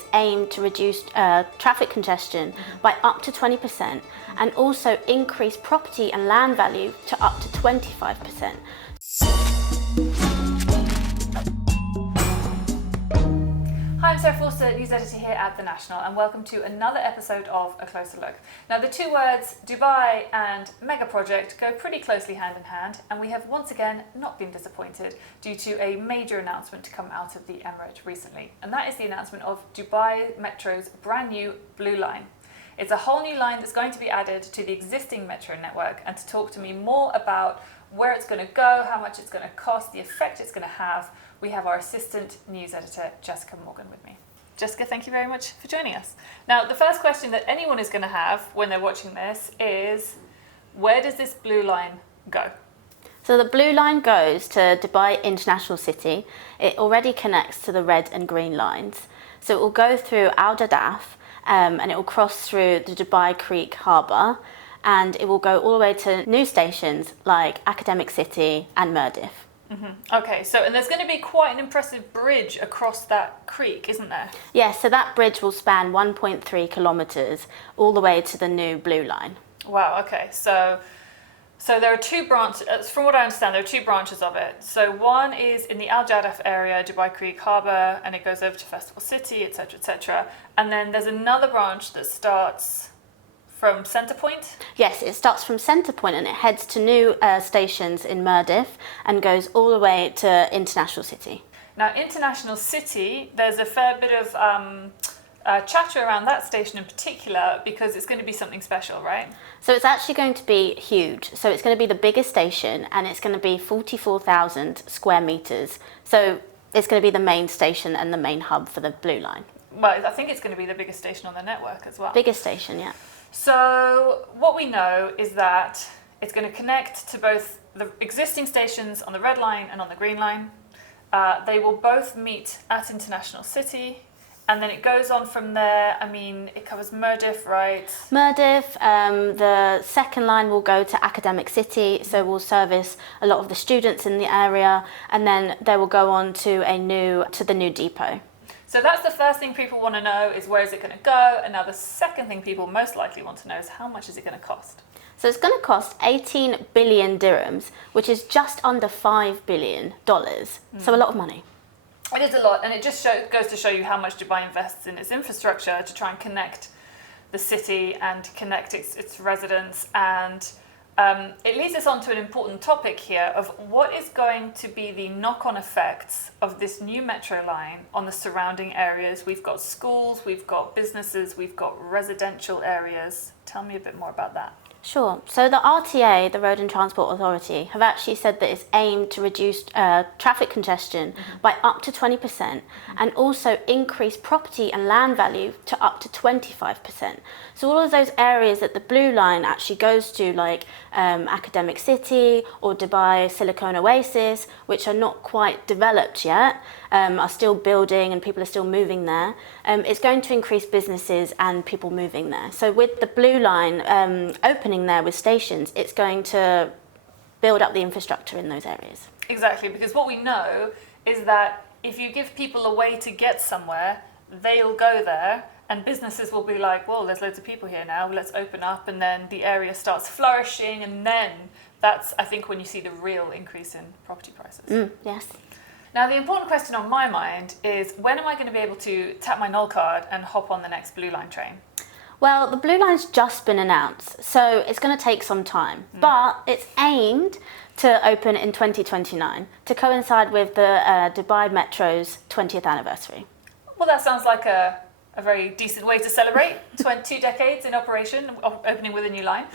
is aimed to reduce traffic congestion by up to 20% and also increase property and land value to up to 25%. Hi, I'm Sarah Forster, news editor here at The National, and welcome to another episode of A Closer Look. Now, the two words Dubai and megaproject go pretty closely hand in hand, and we have once again not been disappointed due to a major announcement to come out of the emirate recently, and that is the announcement of Dubai Metro's brand new Blue Line. It's a whole new line that's going to be added to the existing metro network, and to talk to me more about where it's going to go, how much it's going to cost, the effect it's going to have, we have our assistant news editor, Jessica Morgan, with me. Jessica, thank you very much for joining us. Now, the first question that anyone is going to have when they're watching this is, where does this Blue Line go? So the Blue Line goes to Dubai International City. It already connects to the red and green lines. So it will go through Al Dadaf and it will cross through the Dubai Creek Harbour, and it will go all the way to new stations like Academic City and Mirdif. Okay, so and there's going to be quite an impressive bridge across that creek, isn't there? Yes, so that bridge will span 1.3 kilometres all the way to the new Blue Line. Wow, okay, so there are two branches, from what I understand, there are two branches of it. So one is in the Al Jadaf area, Dubai Creek Harbour, and it goes over to Festival City, etc., etc. And then there's another branch that starts from Centre Point? Yes, it starts from Centre Point and it heads to new stations in Mirdif and goes all the way to International City. Now, International City, there's a fair bit of chatter around that station in particular because it's going to be something special, right? So it's actually going to be huge. So it's going to be the biggest station and it's going to be 44,000 square metres. So it's going to be the main station and the main hub for the Blue Line. Well, I think it's going to be the biggest station on the network as well. Biggest station, yeah. So what we know is that it's going to connect to both the existing stations on the red line and on the green line. They will both meet at International City, and then it goes on from there. I mean, it covers Mirdif, right? Mirdif, the second line will go to Academic City, so we'll service a lot of the students in the area, and then they will go on to the new depot. So that's the first thing people want to know, is where is it going to go? And now the second thing people most likely want to know is how much is it going to cost? So it's going to cost 18 billion dirhams, which is just under $5 billion. So a lot of money. It is a lot, and it just goes to show you how much Dubai invests in its infrastructure to try and connect the city and connect its residents. And it leads us on to an important topic here of what is going to be the knock-on effects of this new metro line on the surrounding areas. We've got schools, we've got businesses, we've got residential areas. Tell me a bit more about that. Sure. So the RTA, the Road and Transport Authority, have actually said that it's aimed to reduce traffic congestion by up to 20% and also increase property and land value to up to 25%. So all of those areas that the Blue Line actually goes to, like Academic City or Dubai Silicon Oasis, which are not quite developed yet, are still building and people are still moving there, it's going to increase businesses and people moving there. So with the Blue Line opening there with stations, it's going to build up the infrastructure in those areas. Exactly, because what we know is that if you give people a way to get somewhere, they'll go there, and businesses will be like, well, there's loads of people here now, let's open up, and then the area starts flourishing, and then that's, I think, when you see the real increase in property prices. Yes. Now, the important question on my mind is, when am I going to be able to tap my Noll card and hop on the next Blue Line train? Well, the Blue Line's just been announced, so it's going to take some time. But it's aimed to open in 2029 to coincide with the Dubai Metro's 20th anniversary. Well, that sounds like a very decent way to celebrate 2 decades in operation, opening with a new line.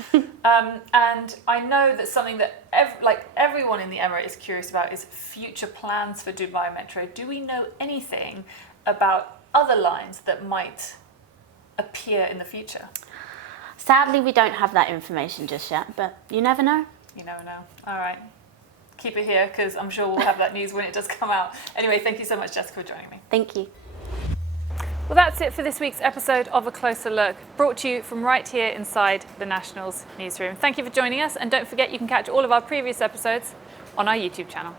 And I know that something that everyone in the Emirate is curious about is future plans for Dubai Metro. Do we know anything about other lines that might appear in the future? Sadly, we don't have that information just yet, but you never know. You never know. All right. Keep it here, because I'm sure we'll have that news when it does come out. Anyway, thank you so much, Jessica, for joining me. Thank you. Well, that's it for this week's episode of A Closer Look, brought to you from right here inside the National's newsroom. Thank you for joining us, and don't forget you can catch all of our previous episodes on our YouTube channel.